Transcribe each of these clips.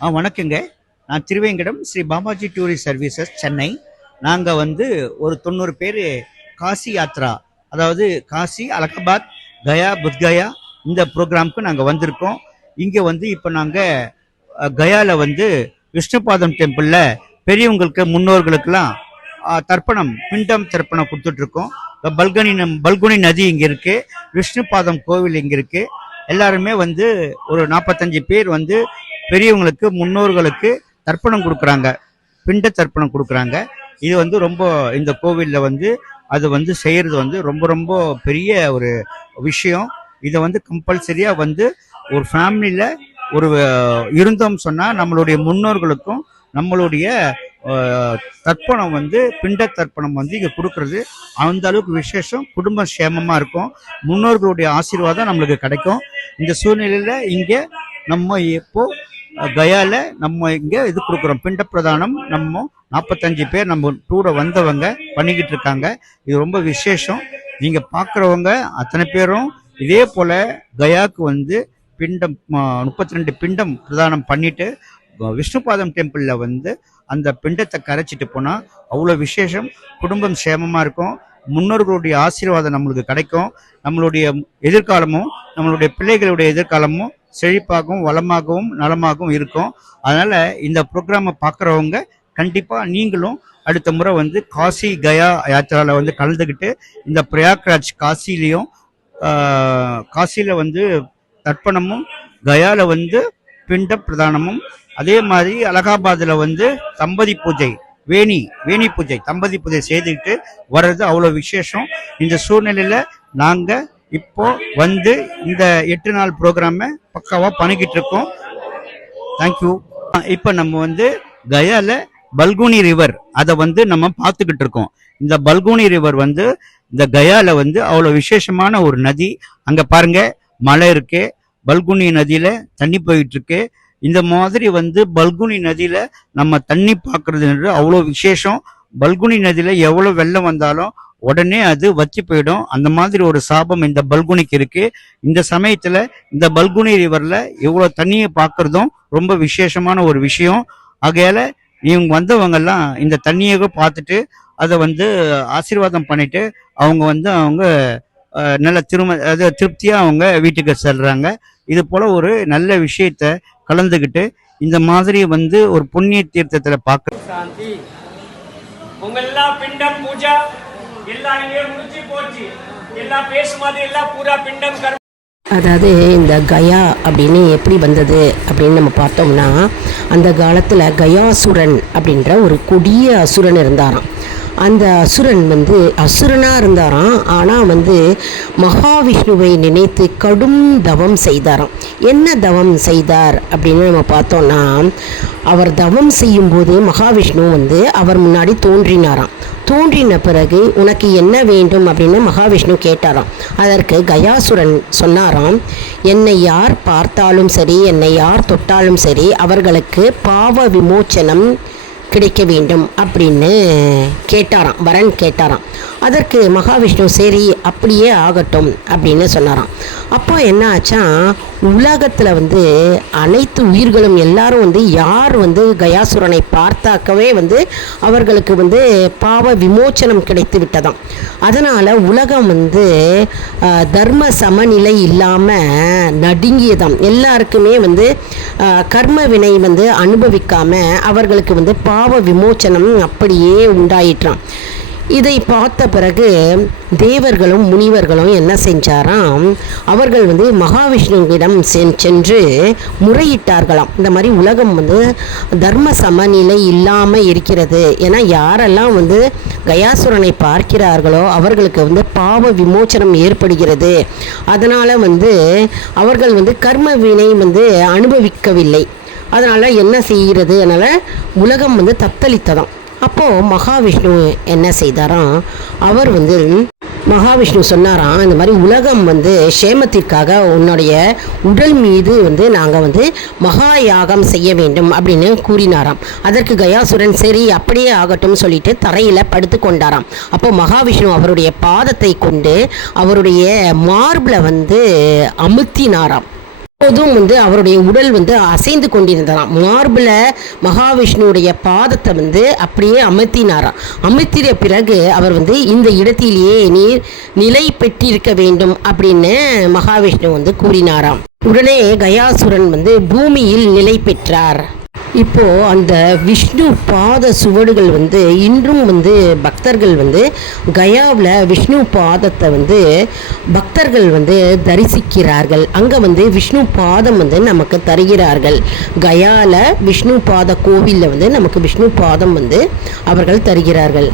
வணக்கங்க. நான் Thiruvengadam Sri Babaji tourist services Chennai. நாங்கள் ஒரு 90 பேர் காசி யாத்ரா, அதாவது காசி, அலகாபாத், கயா, புத்கயா இந்த ப்ரோக்ராமுக்கு நாங்கள் வந்திருக்கோம். இங்கே இப்போ நாங்கள் கயாவில் விஷ்ணுபாதம் டெம்பிளில் பெரியவங்களுக்கு முன்னோர்களுக்கெல்லாம் தர்ப்பணம், பிண்டம் தர்ப்பணம் கொடுத்துட்ருக்கோம். பல்குனி நதி இங்கே இருக்குது, விஷ்ணுபாதம் கோவில் இங்கே இருக்குது. எல்லாருமே ஒரு 45 பேர் பெரியவங்களுக்கு முன்னோர்களுக்கு தர்ப்பணம் கொடுக்குறாங்க, பிண்ட தர்ப்பணம் கொடுக்குறாங்க. இது ரொம்ப இந்த கோவிலில் அது செய்கிறது ரொம்ப ரொம்ப பெரிய ஒரு விஷயம். இதை கம்பல்சரியாக ஒரு ஃபேமிலியில் ஒரு இருந்தோம் சொன்னால் நம்மளுடைய முன்னோர்களுக்கும் நம்மளுடைய தர்ப்பணம் பிண்ட தர்ப்பணம் இங்கே கொடுக்கறது அந்த அளவுக்கு விசேஷம். குடும்ப சேமமாக இருக்கும், முன்னோர்களுடைய ஆசீர்வாதம் நம்மளுக்கு கிடைக்கும். இந்த சூழ்நிலையில் இங்கே நம்ம இப்போ கயால நம்ம இங்கே இது கொடுக்குறோம், பிண்ட பிரதானம். நம்ம 45 பேர் நம்ம கூட வந்தவங்க பண்ணிக்கிட்டு இருக்காங்க. இது ரொம்ப விசேஷம். நீங்கள் பார்க்குறவங்க அத்தனை பேரும் இதே போல் கயாவுக்கு பிண்டம் 32 பிண்டம் பிரதானம் பண்ணிட்டு விஷ்ணுபாதம் டெம்பிளில் அந்த பிண்டத்தை கரைச்சிட்டு போனால் அவ்வளோ விசேஷம். குடும்பம் சேமமாக இருக்கும், முன்னோர்களுடைய ஆசீர்வாதம் நம்மளுக்கு கிடைக்கும். நம்மளுடைய எதிர்காலமும் நம்மளுடைய பிள்ளைகளுடைய எதிர்காலமும் செழிப்பாகவும் வளமாகவும் நலமாகவும் இருக்கும். அதனால் இந்த ப்ரோக்ராமை பார்க்குறவங்க கண்டிப்பாக நீங்களும் அடுத்த முறை காசி கயா யாத்திராவில் கலந்துக்கிட்டு இந்த பிரயாக்ராஜ் காசிலையும் காசியில் தர்ப்பணமும், கயாவில் பிண்ட பிரதானமும், அதே மாதிரி அலகாபாத்தில் தம்பதி பூஜை, வேணி பூஜை, தம்பதி பூஜை செய்துக்கிட்டு வர்றது அவ்வளோ விசேஷம். இந்த சூழ்நிலையில் நாங்கள் இப்போ இந்த 8 நாள் ப்ரோக்ராமை பக்காவாக பண்ணிக்கிட்டு இருக்கோம். தேங்க்யூ. இப்போ நம்ம கயால பல்குனி ரிவர் அதை நம்ம பார்த்துக்கிட்டு இருக்கோம். இந்த பல்குனி ரிவர் இந்த கயால அவ்வளோ விசேஷமான ஒரு நதி. அங்கே பாருங்க, மலை இருக்கு, பல்குனி நதியில தண்ணி போயிட்டு இருக்கு. இந்த மாதிரி பல்குனி நதியில நம்ம தண்ணி பார்க்கறதுன்றது அவ்வளோ விசேஷம். பல்குனி நதியில எவ்வளோ வெள்ளம் வந்தாலும் உடனே அது வற்றி போயிடும். அந்த மாதிரி ஒரு சாபம் இந்த பல்குனிக்கு இருக்கு. இந்த சமயத்துல இந்த பல்குனி ரிவர்ல எவ்வளோ தண்ணியை பார்க்கறதும் ரொம்ப விசேஷமான ஒரு விஷயம். ஆகையால இவங்க வந்தவங்கெல்லாம் இந்த தண்ணியை பார்த்துட்டு அதை ஆசீர்வாதம் பண்ணிட்டு அவங்க அவங்க நல்ல திருப்தியா அவங்க வீட்டுக்கு செல்றாங்க. இது போல ஒரு நல்ல விஷயத்த கலந்துக்கிட்டு இந்த மாதிரி ஒரு புண்ணிய தீர்த்தத்துல பார்க்க சாந்தி உங்கெல்லாம் பிண்டம் பூஜா எல்லாம் இங்கே முடிச்சு போச்சு. எல்லாம் பேசும்போது எல்லாம் பூரா பிண்டம் கர்ம. அதாவது இந்த கயா அப்படின்னு எப்படி வந்தது அப்படின்னு நம்ம பார்த்தோம்னா, அந்த காலத்தில் கயாசுரன் அப்படின்ற ஒரு கொடிய அசுரன் இருந்தாராம். அந்த அசுரன் அசுரனாக இருந்தாராம். ஆனால் மகாவிஷ்ணுவை நினைத்து கடும் தவம் செய்தாராம். என்ன தவம் செய்தார் அப்படின்னு நம்ம பார்த்தோம்னா, அவர் தவம் செய்யும்போது மகாவிஷ்ணு அவர் முன்னாடி தோன்றினாராம். தோன்றின பிறகு உனக்கு என்ன வேண்டும் அப்படின்னு மகாவிஷ்ணு கேட்டாராம். அதற்கு கயாசுரன் சொன்னாராம், என்னை யார் பார்த்தாலும் சரி, என்னை யார் தொட்டாலும் சரி, அவர்களுக்கு பாவ விமோச்சனம் கிடைக்க வேண்டும் அப்படின்னு கேட்டாராம், வரன் கேட்டாராம். அதற்கு மகாவிஷ்ணு சரி அப்படியே ஆகட்டும் அப்படின்னு சொன்னாராம். அப்போ என்ன ஆச்சா, உலகத்தில் அனைத்து உயிர்களும் எல்லாரும் யார் கயாசுரனை பார்த்தாக்கவே அவர்களுக்கு பாவ விமோச்சனம் கிடைத்து விட்டதாம். அதனால் உலகம் தர்ம சமநிலை இல்லாமல் நடுங்கியதாம். எல்லாருக்குமே கர்ம வினை அனுபவிக்காமல் அவர்களுக்கு பாவ விமோச்சனம் அப்படியே உண்டாயிற்றான். இதை பார்த்த பிறகு தேவர்களும் முனிவர்களும் என்ன செஞ்சாராம், அவர்கள் மகாவிஷ்ணுவிடம் சென்று முறையிட்டார்களாம். இந்த மாதிரி உலகம் தர்ம சமநிலை இல்லாமல் இருக்கிறது. ஏன்னா யாரெல்லாம் கயாசுரனை பார்க்கிறார்களோ அவர்களுக்கு பாவ விமோச்சனம் ஏற்படுகிறது. அதனால் அவர்கள் கர்ம வினை அனுபவிக்கவில்லை. அதனால் என்ன செய்கிறது, அதனால் உலகம் தத்தளித்ததாம். அப்போது மகாவிஷ்ணு என்ன செய்தாராம், அவர் மகாவிஷ்ணு சொன்னாராம், இந்த மாதிரி உலகம் சேமத்திற்காக உன்னுடைய உடல் மீது நாங்கள் மகா யாகம் செய்ய வேண்டும் அப்படின்னு கூறினாராம். அதற்கு கயாசுரன் சரி அப்படியே ஆகட்டும் சொல்லிட்டு தரையில் படுத்து கொண்டாராம். அப்போ மகாவிஷ்ணு அவருடைய பாதத்தை கொண்டு அவருடைய மார்பில் அமுத்தினாராம். அப்போதும் வந்து அவருடைய உடல் வந்து அசைந்து கொண்டிருந்தாராம். மார்பில் மகாவிஷ்ணுவுடைய பாதத்தை வந்து அப்படியே அமர்த்தினாராம். அமர்த்திய பிறகு அவர் வந்து இந்த இடத்திலேயே நீர் நிலை பெற்றிருக்க வேண்டும் அப்படின்னு மகாவிஷ்ணு வந்து கூறினாராம். உடனே கயாசுரன் வந்து பூமியில் நிலை பெற்றார். இப்போ அந்த விஷ்ணு பாத சுவடுகள் வந்து இன்றும் வந்து பக்தர்கள் வந்து கயாவில் விஷ்ணு பாதத்தை வந்து பக்தர்கள் வந்து தரிசிக்கிறார்கள். அங்கே வந்து விஷ்ணு பாதம் வந்து நமக்கு தருகிறார்கள். கயாவில் விஷ்ணு பாத கோவிலில் வந்து நமக்கு விஷ்ணு பாதம் வந்து அவர்கள் தருகிறார்கள்.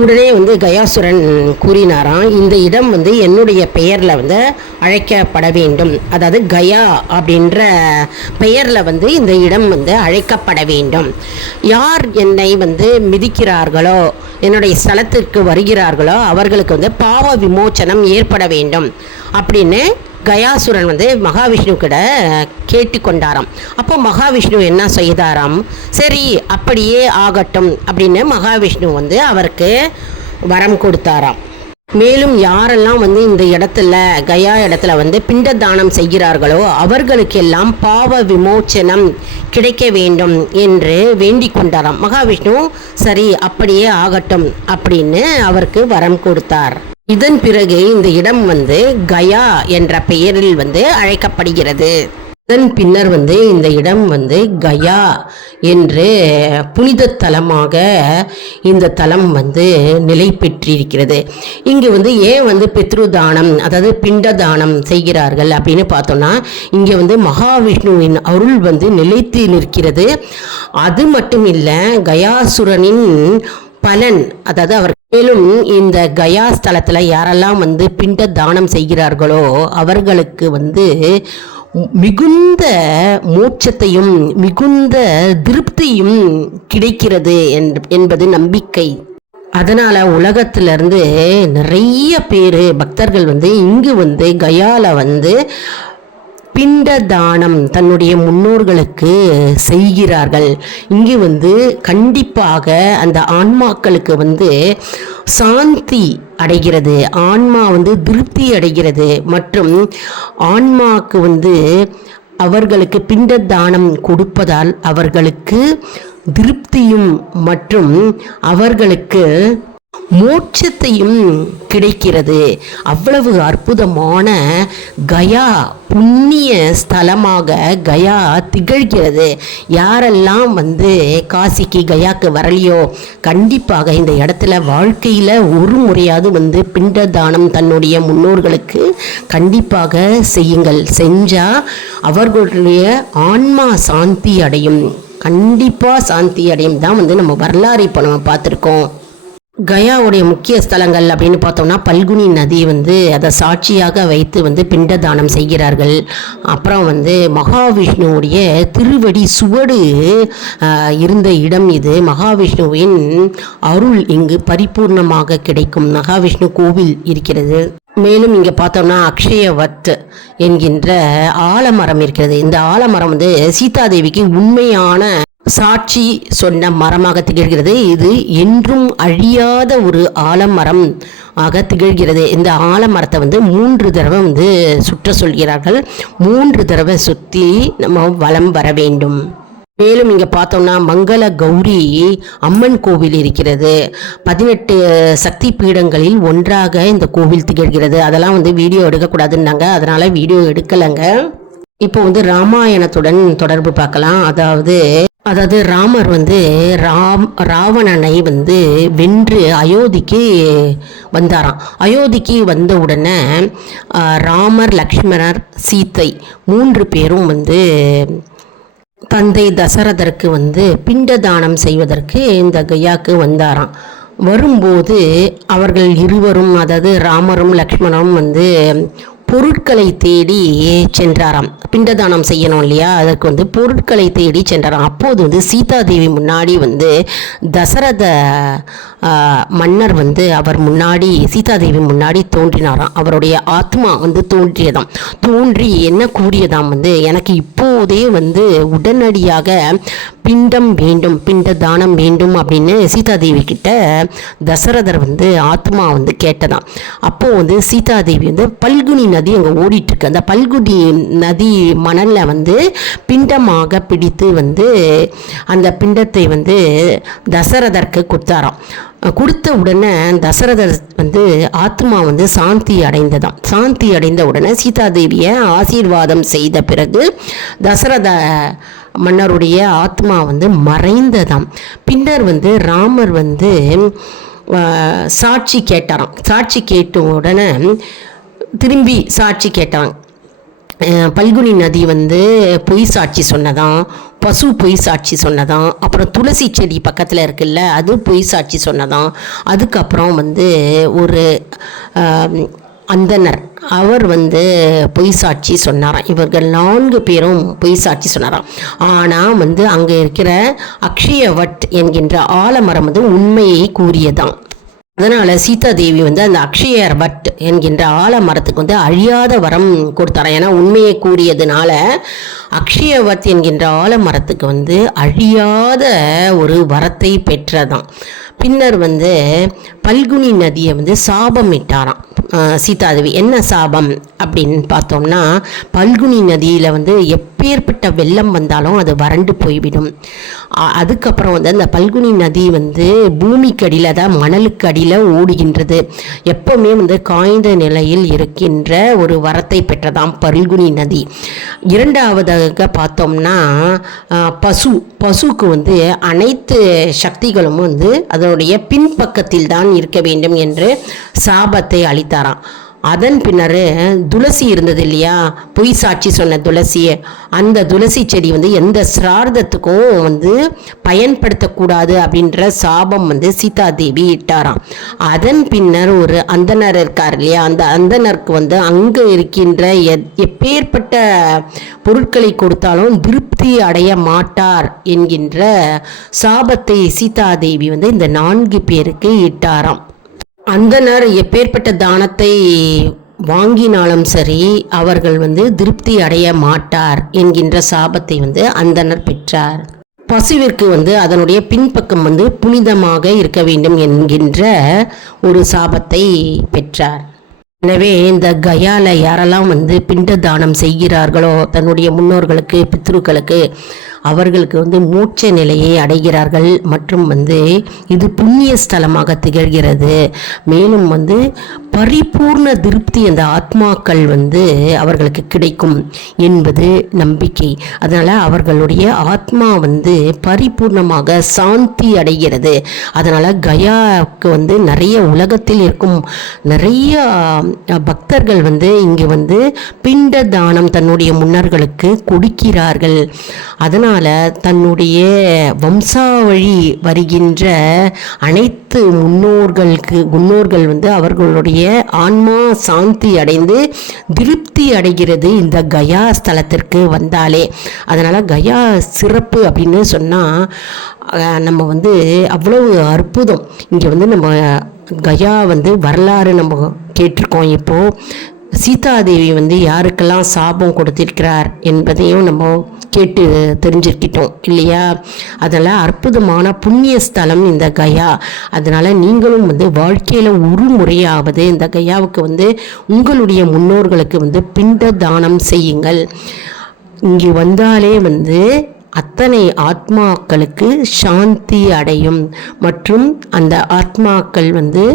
உடனே வந்து கயாசுரன் கூறினாராம், இந்த இடம் வந்து என்னுடைய பெயரில் வந்து அழைக்கப்பட வேண்டும். அதாவது கயா அப்படின்ற பெயரில் வந்து இந்த இடம் வந்து அழைக்கப்பட வேண்டும். யார் என்னை வந்து மிதிக்கிறார்களோ, என்னுடைய ஸ்தலத்திற்கு வருகிறார்களோ அவர்களுக்கு வந்து பாவ விமோச்சனம் ஏற்பட வேண்டும் அப்படின்னு கயாசுரன் வந்து மகாவிஷ்ணு கிட்ட கேட்டுக்கொண்டாராம். அப்போ மகாவிஷ்ணு என்ன செய்தாராம், சரி அப்படியே ஆகட்டும் அப்படின்னு மகாவிஷ்ணு வந்து அவருக்கு வரம் கொடுத்தாராம். மேலும் யாரெல்லாம் வந்து இந்த இடத்துல கயா இடத்துல வந்து பிண்ட தானம் செய்கிறார்களோ அவர்களுக்கெல்லாம் பாவ விமோச்சனம் கிடைக்க வேண்டும் என்று வேண்டிக் கொண்டாராம். மகாவிஷ்ணு சரி அப்படியே ஆகட்டும் அப்படின்னு அவருக்கு வரம் கொடுத்தார். இதன் பிறகு இந்த இடம் வந்து கயா என்ற பெயரில் வந்து அழைக்கப்படுகிறது. இதன் பின்னர் வந்து இந்த இடம் வந்து கயா என்று புனித தலமாக இந்த தலம் வந்து நிலை பெற்றிருக்கிறது. இங்கு வந்து ஏன் வந்து பித்ரு தானம் அதாவது பிண்ட தானம் செய்கிறார்கள் அப்படின்னு பார்த்தோம்னா, இங்கே வந்து மகாவிஷ்ணுவின் அருள் வந்து நிலைத்து நிற்கிறது. அது மட்டும் இல்லை, கயாசுரனின் பலன் அதாவது அவர் மேலும் இந்த கயா ஸ்தலத்தில் யாரெல்லாம் வந்து பிண்ட தானம் செய்கிறார்களோ அவர்களுக்கு வந்து மிகுந்த மோட்சத்தையும் மிகுந்த திருப்தியும் கிடைக்கிறது என்பது நம்பிக்கை. அதனால் உலகத்திலிருந்து நிறைய பேர் பக்தர்கள் வந்து இங்கு வந்து கயாவில் வந்து பிண்ட தானம் தன்னுடைய முன்னோர்களுக்கு செய்கிறார்கள். இங்கு வந்து கண்டிப்பாக அந்த ஆன்மாக்களுக்கு வந்து சாந்தி அடைகிறது, ஆன்மா வந்து திருப்தி அடைகிறது. மற்றும் ஆன்மாவுக்கு வந்து அவர்களுக்கு பிண்ட தானம் கொடுப்பதால் அவர்களுக்கு திருப்தியும் மற்றும் அவர்களுக்கு மோட்சத்தையும் கிடைக்கிறது. அவ்வளவு அற்புதமான கயா புண்ணிய ஸ்தலமாக கயா திகழ்கிறது. யாரெல்லாம் வந்து காசிக்கு கயாக்கு வரலையோ கண்டிப்பாக இந்த இடத்துல வாழ்க்கையில் ஒரு முறையாவது வந்து பிண்ட தானம் தன்னுடைய முன்னோர்களுக்கு கண்டிப்பாக செய்யுங்கள். செஞ்சால் அவர்களுடைய ஆன்மா சாந்தி அடையும், கண்டிப்பாக சாந்தி அடையும் தான் வந்து நம்ம வரலாறு இப்போ நம்ம பார்த்துருக்கோம். கயாவுடைய முக்கிய ஸ்தலங்கள் அப்படின்னு பார்த்தோம்னா பல்குனி நதி வந்து அதை சாட்சியாக வைத்து வந்து பிண்ட தானம் செய்கிறார்கள். அப்புறம் வந்து மகாவிஷ்ணுவுடைய திருவடி சுவடு இருந்த இடம் இது. மகாவிஷ்ணுவின் அருள் இங்கு பரிபூர்ணமாக கிடைக்கும் மகாவிஷ்ணு கோவில் இருக்கிறது. மேலும் இங்கே பார்த்தோம்னா அக்ஷயவத் என்கின்ற ஆலமரம் இருக்கிறது. இந்த ஆலமரம் வந்து சீதாதேவிக்கு உண்மையான சாட்சி சொன்ன மரமாக திகழ்கிறது. இது என்றும் அழியாத ஒரு ஆலமரம் ஆக திகழ்கிறது. இந்த ஆலமரத்தை வந்து 3 தடவை வந்து சுற்ற சொல்கிறார்கள். 3 தடவை சுற்றி நம்ம வலம் வர வேண்டும். மேலும் இங்கே பார்த்தோம்னா மங்கள கௌரி அம்மன் கோவில் இருக்கிறது. 18 சக்தி பீடங்களில் ஒன்றாக இந்த கோவில் திகழ்கிறது. அதெல்லாம் வந்து வீடியோ எடுக்கக்கூடாதுன்னாங்க, அதனால் வீடியோ எடுக்கலைங்க. இப்போ வந்து ராமாயணத்துடன் தொடர்பு பார்க்கலாம். அதாவது ராமர் வந்து ராவணனை வந்து வென்று அயோத்திக்கு வந்தாராம். அயோத்திக்கு வந்த உடனே ராமர், லக்ஷ்மணர், சீத்தை 3 பேரும் வந்து தந்தை தசரதற்கு வந்து பிண்ட தானம் செய்வதற்கு இந்த கயாக்கு வந்தாராம். வரும்போது அவர்கள் இருவரும் அதாவது ராமரும் லக்ஷ்மணரும் வந்து பொருட்களை தேடி சென்றாராம். பிண்டதானம் செய்யணும் இல்லையா, அதற்கு வந்து பொருட்களை தேடி சென்றாராம். அப்போது வந்து சீதாதேவி முன்னாடி வந்து தசரத மன்னர் வந்து அவர் முன்னாடி சீதாதேவி முன்னாடி தோன்றினாராம். அவருடைய ஆத்மா வந்து தோன்றி என்ன கூறியதாம் வந்து, எனக்கு இப்போதே வந்து உடனடியாக பிண்டம் வேண்டும், பிண்ட தானம் வேண்டும் அப்படின்னு சீதாதேவி கிட்ட தசரதர் வந்து ஆத்மா வந்து கேட்டதாம். அப்போது வந்து சீதாதேவி வந்து பல்குனி நதி அங்கே ஓடிட்டுருக்கு. அந்த பல்குனி நதி மணலில் வந்து பிண்டமாக பிடித்து வந்து அந்த பிண்டத்தை வந்து தசரதருக்கு கொடுத்தாராம். கொடுத்த உடனே தசரதர் வந்து ஆத்மா வந்து சாந்தி அடைந்ததாம். சாந்தி அடைந்த உடனே சீதாதேவியை ஆசீர்வாதம் செய்த பிறகு தசரத மன்னருடைய ஆத்மா வந்து மறைந்ததாம். பின்னர் வந்து ராமர் வந்து சாட்சி கேட்டாராம். சாட்சி கேட்ட உடனே திரும்பி சாட்சி கேட்டாங்க. பல்குனி நதி வந்து பொய் சாட்சி சொன்னதாம், பசு பொய் சாட்சி சொன்னதாம், அப்புறம் துளசி செடி பக்கத்தில் இருக்குல்ல அது பொய் சாட்சி சொன்னதாம். அதுக்கப்புறம் வந்து ஒரு அந்தனர் அவர் வந்து பொய் சாட்சி சொன்னாராம். இவர்கள் 4 பேரும் பொய் சாட்சி சொன்னாராம். ஆனால் வந்து அங்கே இருக்கிற அக்ஷயவட் என்கின்ற ஆலமரம் வந்து உண்மையை கூறியதாம். அதனால் சீதாதேவி வந்து அந்த அக்ஷயவட் என்கின்ற ஆலமரத்துக்கு வந்து அழியாத வரம் கொடுத்தாராம். ஏன்னா உண்மையை கூறியதுனால அக்ஷயவட் என்கின்ற ஆலமரத்துக்கு வந்து அழியாத ஒரு வரத்தை பெற்றதாம். பின்னர் வந்து பல்குனி நதியை வந்து சாபம் இட்டாராம் சீதாதேவி. என்ன சாபம் அப்படின்னு பார்த்தோம்னா, பல்குனி நதியில் வந்து எப்பேற்பட்ட வெள்ளம் வந்தாலும் அது வறண்டு போய்விடும். அதுக்கப்புறம் வந்து அந்த பல்குனி நதி வந்து பூமிக்கு அடியில், அதாவது மணலுக்கு அடியில் ஓடுகின்றது. எப்போவுமே வந்து காய்ந்த நிலையில் இருக்கின்ற ஒரு வரத்தை பெற்றதாம் பல்குனி நதி. இரண்டாவதாக பார்த்தோம்னா பசுக்கு வந்து அனைத்து சக்திகளும் வந்து அதனுடைய பின்பக்கத்தில் தான் இருக்க வேண்டும் என்று சாபத்தை அளித்தாராம். அதன் பின்னர் துளசி இருந்தது இல்லையா, பொய் சாட்சி சொன்ன துளசி, அந்த துளசி செடி வந்து எந்த சிரார்த்தத்துக்கும் வந்து பயன்படுத்தக்கூடாது அப்படின்ற சாபம் வந்து சீதாதேவி இட்டாராம். அதன் பின்னர் ஒரு அந்தனர் இருக்கார் இல்லையா, அந்த அந்தனருக்கு வந்து அங்கே இருக்கின்ற எப்பேற்பட்ட பொருட்களை கொடுத்தாலும் திருப்தி அடைய மாட்டார் என்கின்ற சாபத்தை சீதாதேவி வந்து இந்த 4 பேருக்கு இட்டாராம். அந்தனர் எப்பேற்பட்ட தானத்தை வாங்கினாலும் சரி அவர்கள் வந்து திருப்தி அடைய மாட்டார் என்கின்ற சாபத்தை வந்து அந்தனர் பெற்றார். பசுவிற்கு வந்து அதனுடைய பின்பக்கம் வந்து புனிதமாக இருக்க வேண்டும் என்கின்ற ஒரு சாபத்தை பெற்றார். எனவே இந்த கயால யாரெல்லாம் வந்து பிண்ட தானம் செய்கிறார்களோ தன்னுடைய முன்னோர்களுக்கு பித்ருக்களுக்கு, அவர்களுக்கு வந்து மோட்ச நிலையை அடைகிறார்கள். மற்றும் வந்து இது புண்ணிய ஸ்தலமாக திகழ்கிறது. மேலும் வந்து பரிபூர்ண திருப்தி அந்த ஆத்மாக்கள் வந்து அவர்களுக்கு கிடைக்கும் என்பது நம்பிக்கை. அதனால் அவர்களுடைய ஆத்மா வந்து பரிபூர்ணமாக சாந்தி அடைகிறது. அதனால் கயாவுக்கு வந்து நிறைய உலகத்தில் இருக்கும் நிறைய பக்தர்கள் வந்து இங்கு வந்து பிண்ட தானம் தன்னுடைய முன்னோர்களுக்கு கொடுக்கிறார்கள். அதனால் தன்னுடைய வம்சாவழி வருகின்ற அனைத்து முன்னோர்கள் வந்து அவர்களுடைய ஆன்மா சாந்தி அடைந்து திருப்தி அடைகிறது இந்த கயா ஸ்தலத்திற்கு வந்தாலே. அதனால் கயா சிறப்பு அப்படின்னு சொன்னால் நம்ம வந்து அவ்வளவு அற்புதம். இங்கே வந்து நம்ம கயா வந்து வரலாறு நம்ம கேட்டிருக்கோம். இப்போது சீதாதேவி வந்து யாருக்கெல்லாம் சாபம் கொடுத்திருக்கிறார் என்பதையும் நம்ம கேட்டு தெரிஞ்சிருக்கிட்டோம் இல்லையா. அதெல்லாம் அற்புதமான புண்ணிய ஸ்தலம் இந்த கயா. அதனால் நீங்களும் வந்து வாழ்க்கையில் ஒரு முறையாவது இந்த கயாவுக்கு வந்து உங்களுடைய முன்னோர்களுக்கு வந்து பிண்ட தானம் செய்யுங்கள். இங்கு வந்தாலே வந்து அத்தனை ஆத்மாக்களுக்கு சாந்தி அடையும். மற்றும் அந்த ஆத்மாக்கள் வந்து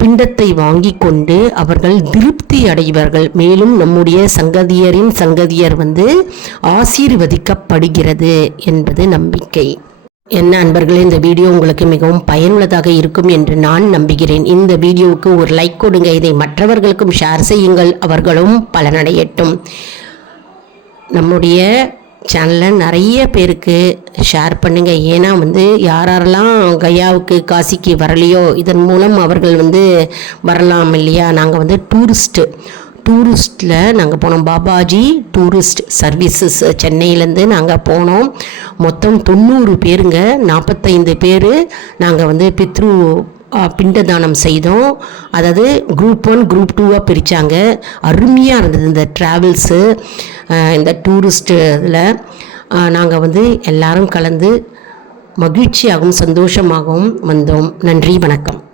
பிண்டத்தை வாங்கி கொண்டு அவர்கள் திருப்தி அடைவார்கள். மேலும் நம்முடைய சங்கதியரின் சங்கதியர் வந்து ஆசீர்வதிக்கப்படுகிறது என்பது நம்பிக்கை. என்ன அன்பர்களே, இந்த வீடியோ உங்களுக்கு மிகவும் பயனுள்ளதாக இருக்கும் என்று நான் நம்புகிறேன். இந்த வீடியோவுக்கு ஒரு லைக் கொடுங்க. இதை மற்றவர்களுக்கும் ஷேர் செய்யுங்கள், அவர்களும் பலனடையட்டும். நம்முடைய சேனலில் நிறைய பேருக்கு ஷேர் பண்ணுங்கள். ஏன்னா வந்து யாரெல்லாம் கயாவுக்கு காசிக்கு வரலையோ இதன் மூலம் அவர்கள் வந்து வரலாம் இல்லையா. நாங்கள் வந்து டூரிஸ்ட்டில் நாங்கள் போனோம். பாபாஜி டூரிஸ்ட் சர்வீசஸ் சென்னையிலேருந்து நாங்கள் போனோம். மொத்தம் 90 பேருங்க. 45 பேர் நாங்கள் வந்து பிண்டதானம் செய்தோம். அதாவது குரூப் 1 குரூப் 2வாக பிரித்தாங்க. அருமையாக இருந்தது இந்த ட்ராவல்ஸு, இந்த டூரிஸ்ட்டு இதில். நாங்கள் வந்து எல்லாரும் கலந்து மகிழ்ச்சியாகவும் சந்தோஷமாகவும் வந்தோம். நன்றி, வணக்கம்.